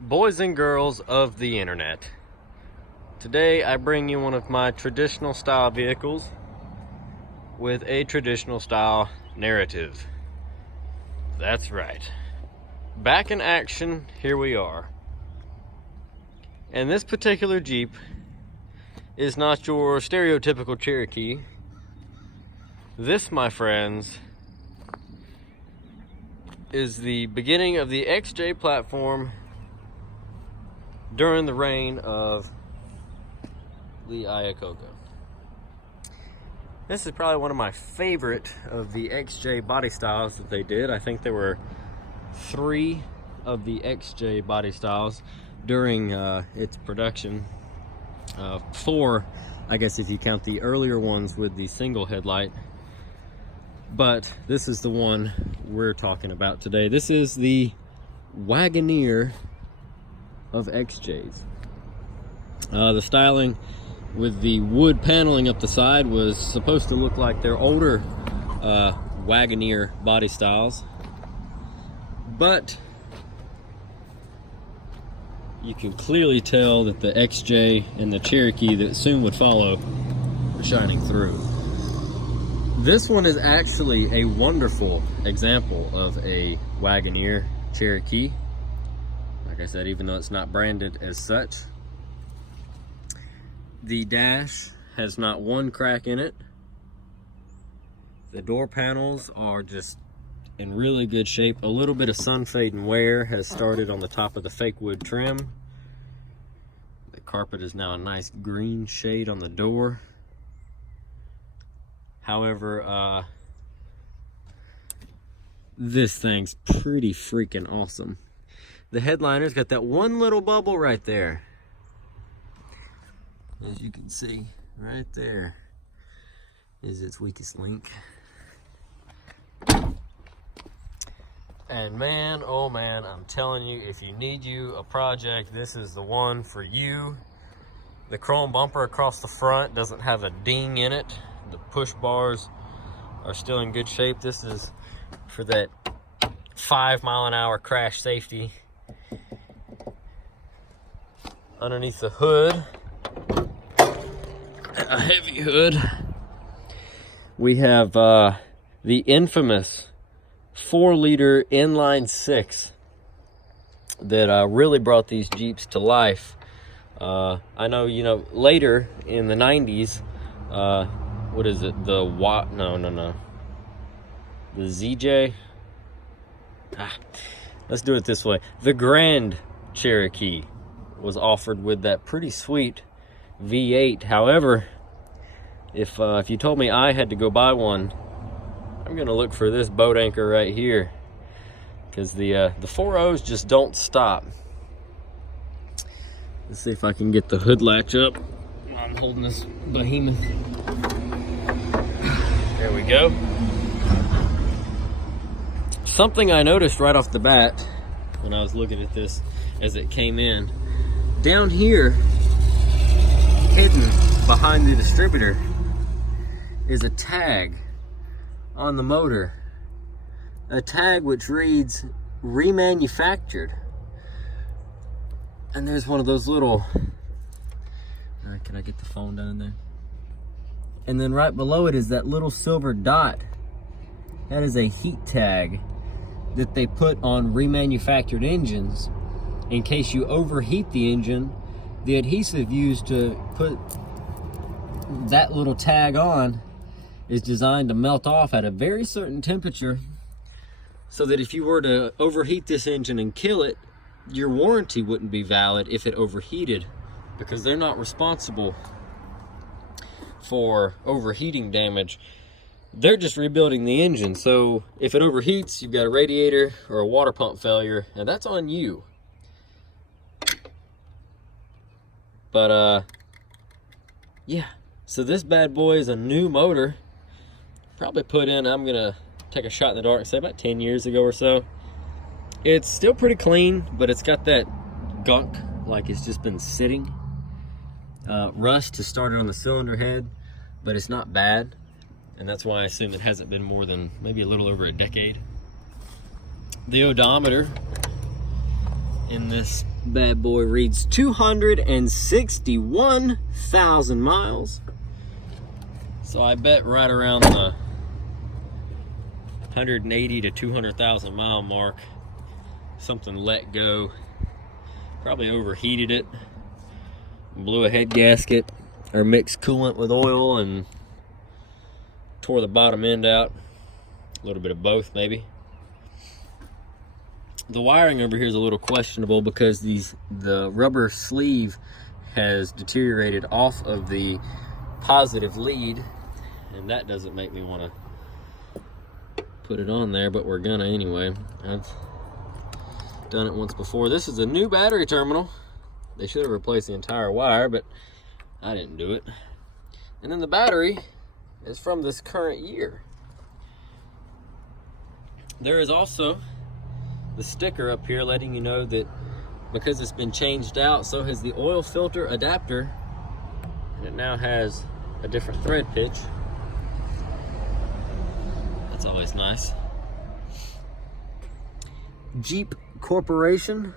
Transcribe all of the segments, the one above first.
Boys and girls of the internet, today I bring you one of my traditional style vehicles with a traditional style narrative. That's right, back in action, here we are. And this particular Jeep is not your stereotypical Cherokee. This, my friends, is the beginning of the XJ platform during the reign of Lee Iacocca. This is probably one of my favorite of the XJ body styles that they did. I think there were 3 of the XJ body styles during its production. 4, I guess, if you count the earlier ones with the single headlight. But this is the one we're talking about today. This is the Wagoneer of XJs. The styling with the wood paneling up the side was supposed to look like their older Wagoneer body styles, but you can clearly tell that the XJ and the Cherokee that soon would follow are shining through. This one is actually a wonderful example of a Wagoneer Cherokee. Like I said, even though it's not branded as such. The dash has not one crack in it. The door panels are just in really good shape. A little bit of sun fade and wear has started on the top of the fake wood trim. The carpet is now a nice green shade on the door. However, this thing's pretty freaking awesome. The headliner's got that one little bubble right there. As you can see, right there is its weakest link. And man, oh man, I'm telling you, if you need you a project, this is the one for you. The chrome bumper across the front doesn't have a ding in it. The push bars are still in good shape. This is for that 5-mile-an-hour crash safety. Underneath the hood, a heavy hood, we have the infamous 4-liter inline 6 that really brought these Jeeps to life. I know, later in the 90s, what is it? The ZJ. Let's do it this way. The Grand Cherokee was offered with that pretty sweet V8. However, if you told me I had to go buy one, I'm gonna look for this boat anchor right here, because the 4.0s just don't stop. Let's see if I can get the hood latch up while I'm holding this behemoth. There we go. Something I noticed right off the bat when I was looking at this as it came in, down here, hidden behind the distributor, is a tag on the motor. A tag which reads remanufactured. And there's one of those little, can I get the phone down there? And then right below it is that little silver dot. That is a heat tag that they put on remanufactured engines in case you overheat the engine. The adhesive used to put that little tag on is designed to melt off at a very certain temperature, so that if you were to overheat this engine and kill it, your warranty wouldn't be valid if it overheated, because they're not responsible for overheating damage. They're just rebuilding the engine. So if it overheats, you've got a radiator or a water pump failure, and that's on you. But yeah, so this bad boy is a new motor, probably put in, I'm gonna take a shot in the dark and say about 10 years ago or so. It's still pretty clean, but it's got that gunk, like it's just been sitting. Rust has started on the cylinder head, but it's not bad, and that's why I assume it hasn't been more than maybe a little over a decade. The odometer And this bad boy reads 261,000 miles. So I bet right around the 180 to 200,000 mile mark, something let go. Probably overheated it, blew a head gasket, or mixed coolant with oil and tore the bottom end out. A little bit of both, maybe. The wiring over here is a little questionable because the rubber sleeve has deteriorated off of the positive lead, and that doesn't make me want to put it on there, but we're gonna anyway. I've done it once before. This is a new battery terminal. They should have replaced the entire wire, but I didn't do it. And then the battery is from this current year. There is also the sticker up here letting you know that because it's been changed out, so has the oil filter adapter, and it now has a different thread pitch. That's always nice. Jeep Corporation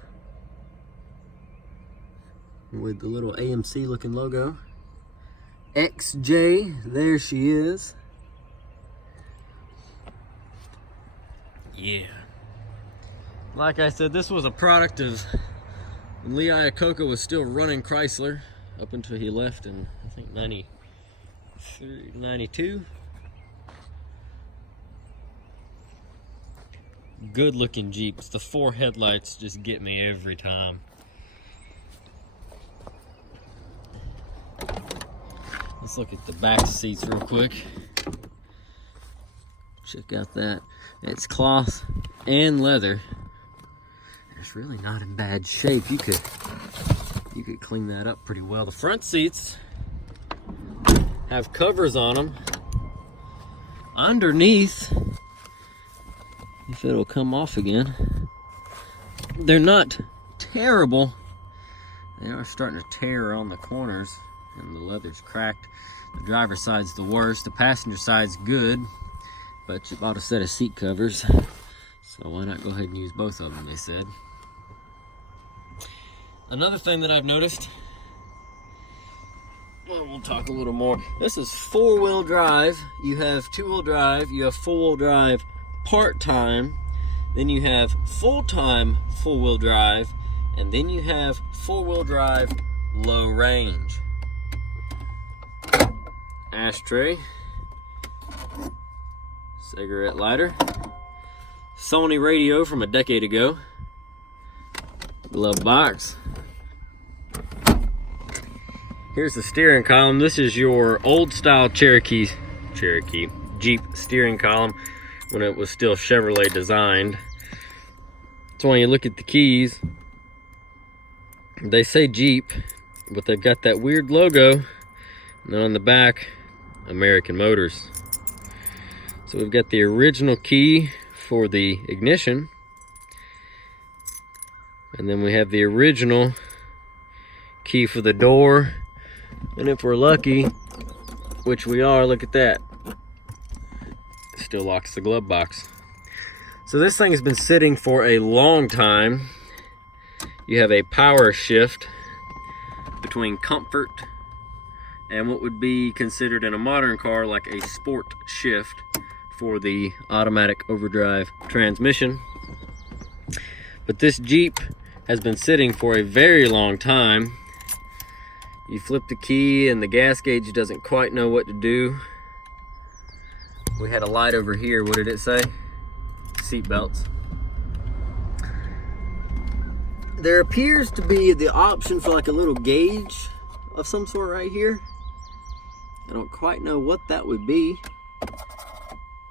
with the little AMC looking logo. XJ, there she is. Yeah. Like I said, this was a product of when Lee Iacocca was still running Chrysler up until he left in, I think, 93, 92. Good looking Jeeps. The 4 headlights just get me every time. Let's look at the back seats real quick. Check out that. It's cloth and leather. It's really not in bad shape. You could clean that up pretty well. The front seats have covers on them. Underneath, if it'll come off again, they're not terrible. They are starting to tear on the corners, and the leather's cracked. The driver's side's the worst. The passenger side's good, but you bought a set of seat covers, so why not go ahead and use both of them, they said. Another thing that I've noticed, well, we'll talk a little more. This is 4-wheel drive. You have 2-wheel drive, you have 4-wheel drive part-time, then you have full-time 4-wheel drive, and then you have 4-wheel drive low range. Ashtray, cigarette lighter, Sony radio from a decade ago, glove box. Here's the steering column. This is your old style Cherokee Jeep steering column when it was still Chevrolet designed. So when you look at the keys, they say Jeep, but they've got that weird logo, and then on the back, American Motors. So we've got the original key for the ignition, and then we have the original key for the door, and if we're lucky, which we are, look at that, it still locks the glove box. So this thing has been sitting for a long time. You have a power shift between comfort and what would be considered in a modern car like a sport shift for the automatic overdrive transmission. But this Jeep has been sitting for a very long time. You flip the key and the gas gauge doesn't quite know what to do. We had a light over here. What did it say? Seat belts. There appears to be the option for like a little gauge of some sort right here. I don't quite know what that would be.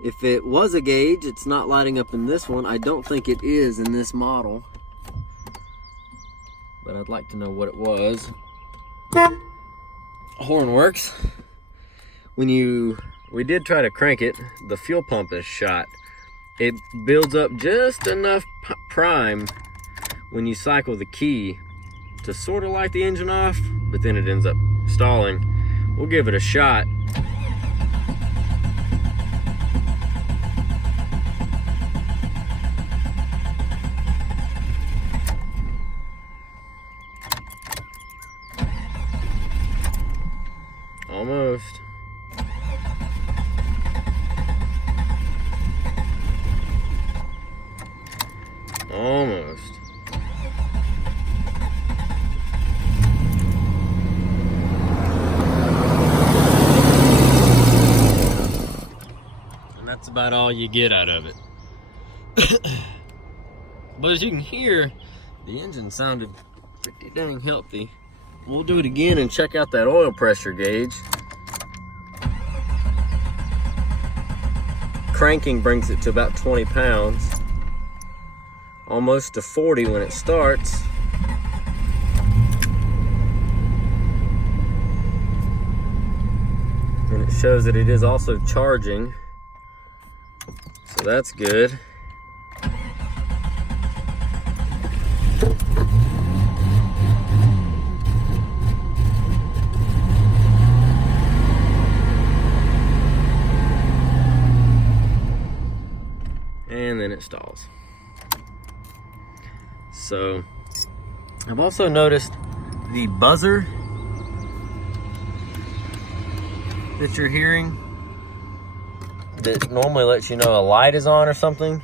If it was a gauge, it's not lighting up in this one. I don't think it is in this model, but I'd like to know what it was. Horn works. We did try to crank it, the fuel pump is shot. It builds up just enough prime when you cycle the key to sort of light the engine off, but then it ends up stalling. We'll give it a shot. Almost. Almost. And that's about all you get out of it. But as you can hear, the engine sounded pretty dang healthy. We'll do it again and check out that oil pressure gauge. Cranking brings it to about 20 pounds. Almost to 40 when it starts. And it shows that it is also charging. So that's good. And then it stalls. So I've also noticed the buzzer that you're hearing that normally lets you know a light is on or something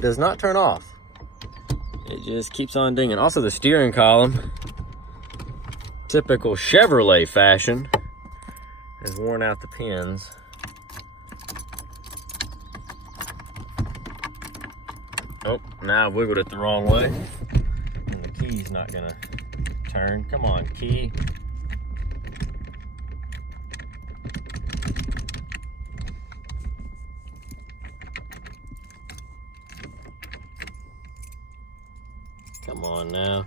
does not turn off. It just keeps on dinging. Also the steering column, typical Chevrolet fashion, has worn out the pins. Oh, now I've wiggled it the wrong way. And the key's not gonna turn. Come on, key. Come on now.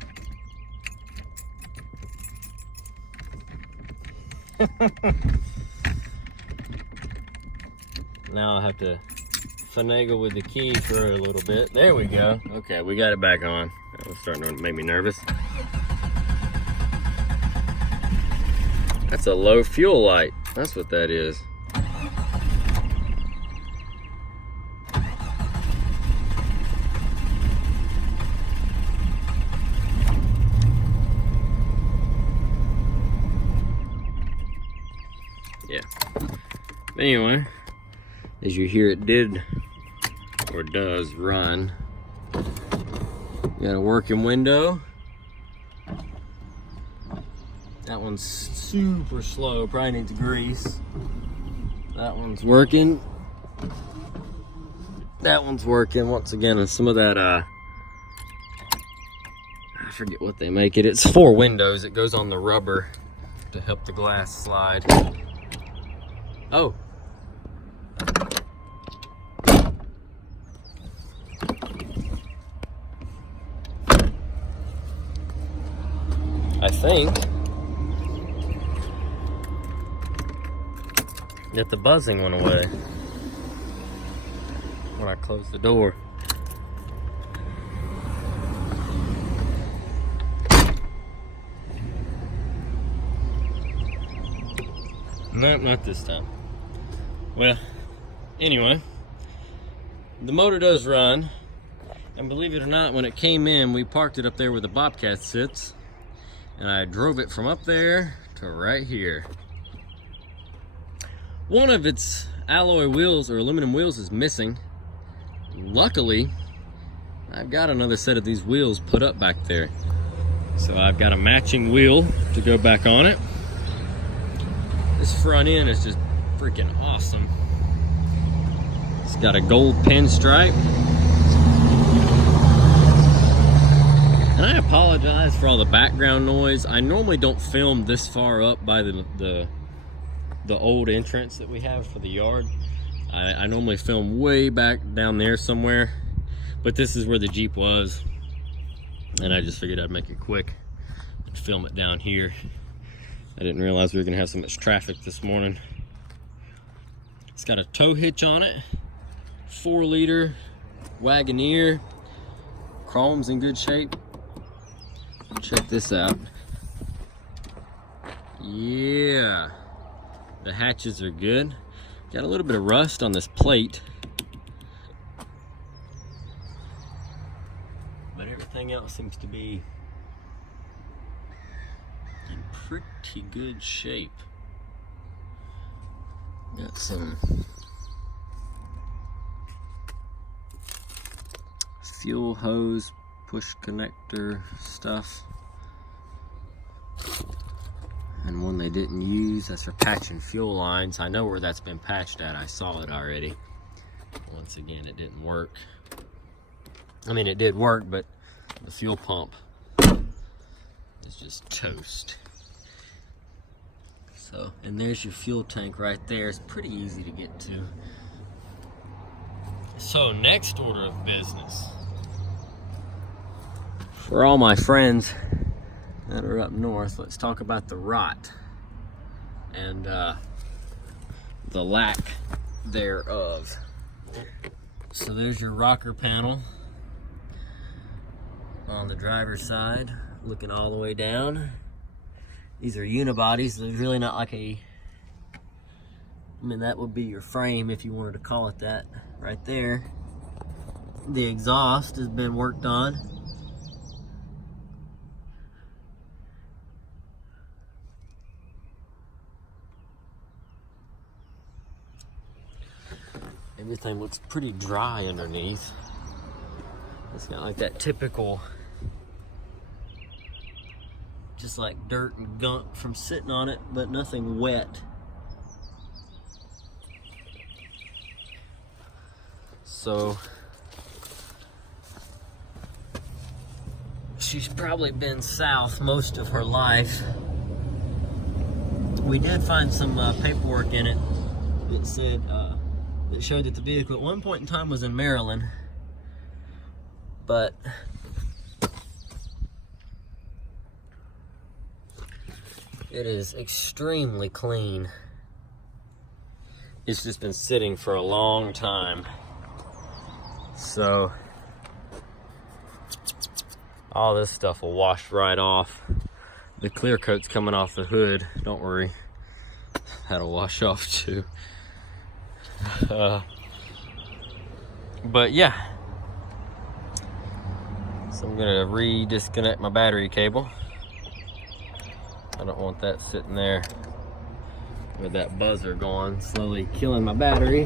Now I'll have to finagle with the key for a little bit. There we go. Okay, we got it back on. That was starting to make me nervous. That's a low fuel light. That's what that is. Yeah. Anyway, as you hear, it did or does run. Got a working window. That one's super slow, probably needs grease. That one's working. That one's working. Once again, and some of that, I forget what they make it. It's for windows. It goes on the rubber to help the glass slide. Oh. I think that the buzzing went away when I closed the door. Nope, not this time. Well, anyway, the motor does run, and believe it or not, when it came in, we parked it up there where the Bobcat sits, and I drove it from up there to right here. One of its alloy wheels or aluminum wheels is missing. Luckily, I've got another set of these wheels put up back there. So I've got a matching wheel to go back on it. This front end is just freaking awesome. It's got a gold pinstripe. And I apologize for all the background noise. I normally don't film this far up by the old entrance that we have for the yard. I normally film way back down there somewhere, but this is where the Jeep was, and I just figured I'd make it quick and film it down here. I didn't realize we were gonna have so much traffic this morning. It's got a tow hitch on it, 4-liter Wagoneer, chrome's in good shape. Check this out. Yeah, the hatches are good. Got a little bit of rust on this plate, but everything else seems to be in pretty good shape. Got some fuel hose, push connector stuff. And one they didn't use, that's for patching fuel lines. I know where that's been patched at, I saw it already. Once again, it didn't work. I mean, it did work, but the fuel pump is just toast. So, and there's your fuel tank right there. It's pretty easy to get to. So, next order of business. For all my friends that are up north, let's talk about the rot and the lack thereof. So there's your rocker panel on the driver's side, looking all the way down. These are unibodies. There's really not like a, I mean, that would be your frame if you wanted to call it that right there. The exhaust has been worked on. Everything looks pretty dry underneath. It's got like that typical, just like dirt and gunk from sitting on it, but nothing wet. So she's probably been south most of her life. We did find some paperwork in it that said, that showed that the vehicle at one point in time was in Maryland, but it is extremely clean. It's just been sitting for a long time. So all this stuff will wash right off. The clear coat's coming off the hood, don't worry. That'll wash off too. But yeah, so I'm gonna disconnect my battery cable. I don't want that sitting there with that buzzer going, slowly killing my battery.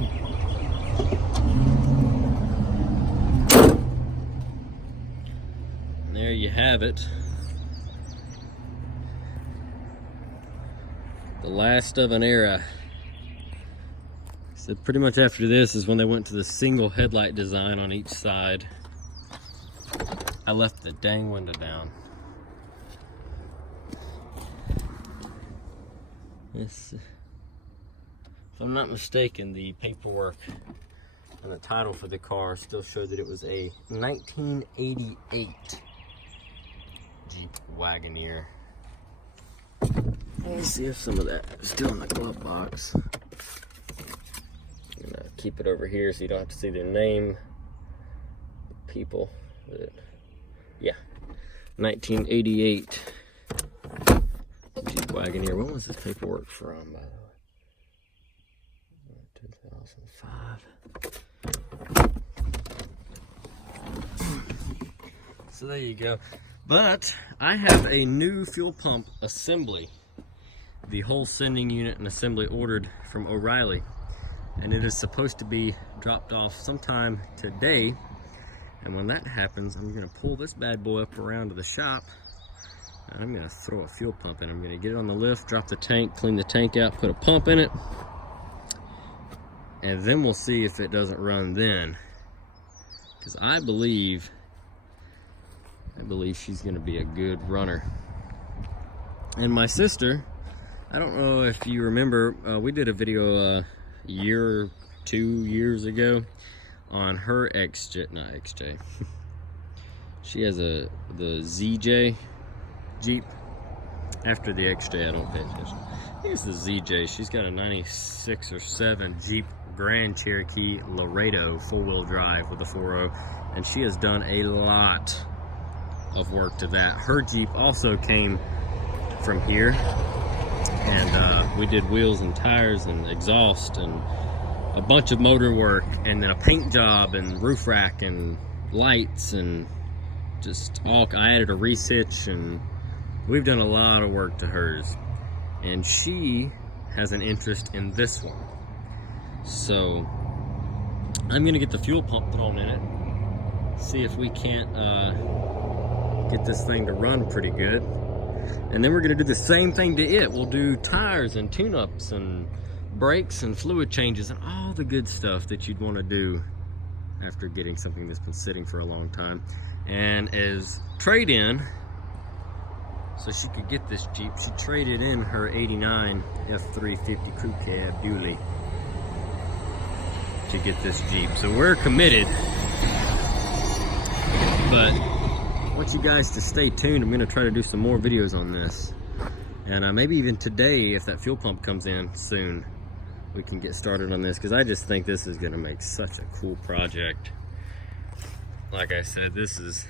And there you have it. The last of an era. So pretty much after this is when they went to the single headlight design on each side. I left the dang window down. This, if I'm not mistaken, the paperwork and the title for the car still showed that it was a 1988 Jeep Wagoneer. Let me see if some of that is still in the glove box. I'm gonna keep it over here so you don't have to see the name, the people. Yeah, 1988 Jeep Wagoneer. When was this paperwork from, by the way? 2005. So there you go. But I have a new fuel pump assembly. The whole sending unit and assembly ordered from O'Reilly. And it is supposed to be dropped off sometime today. And when that happens, I'm gonna pull this bad boy up around to the shop. And I'm gonna throw a fuel pump in. I'm gonna get it on the lift, drop the tank, clean the tank out, put a pump in it. And then we'll see if it doesn't run then. Because I believe she's gonna be a good runner. And my sister, I don't know if you remember, we did a video year or 2 years ago on her XJ. She has the ZJ Jeep. After the XJ, I don't pay attention. Here's the ZJ. She's got a 96 or 7 Jeep Grand Cherokee Laredo 4-wheel drive with a 4.0, and she has done a lot of work to that. Her Jeep also came from here, and we did wheels and tires and exhaust and a bunch of motor work, and then a paint job and roof rack and lights and just all. I added a resitch, and we've done a lot of work to hers. And she has an interest in this one. So I'm gonna get the fuel pump thrown in it, see if we can't get this thing to run pretty good. And then we're gonna do the same thing to it. We'll do tires and tune-ups and brakes and fluid changes and all the good stuff that you'd wanna do after getting something that's been sitting for a long time. And as trade-in, so she could get this Jeep, she traded in her 89 F350 Crew Cab Dually to get this Jeep. So we're committed, but I want you guys to stay tuned. I'm gonna try to do some more videos on this. And maybe even today, if that fuel pump comes in soon, we can get started on this, because I just think this is gonna make such a cool project. Like I said, there's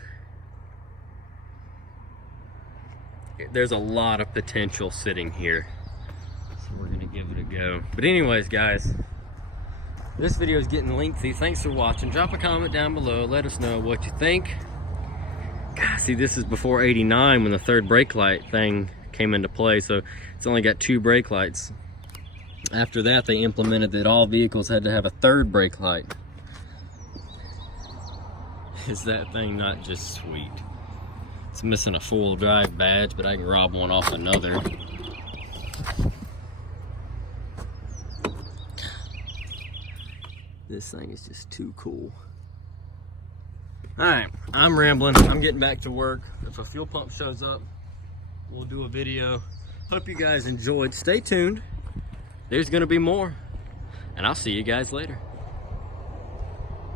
a lot of potential sitting here. So we're gonna give it a go. But anyways, guys, this video is getting lengthy. Thanks for watching. Drop a comment down below. Let us know what you think. God, see, this is before 89 when the third brake light thing came into play. So it's only got 2 brake lights. After that, they implemented that all vehicles had to have a third brake light. Is that thing not just sweet? It's missing a 4-wheel drive badge, but I can rob one off another. This thing is just too cool. Alright, I'm rambling. I'm getting back to work. If a fuel pump shows up, we'll do a video. Hope you guys enjoyed. Stay tuned. There's gonna be more. And I'll see you guys later.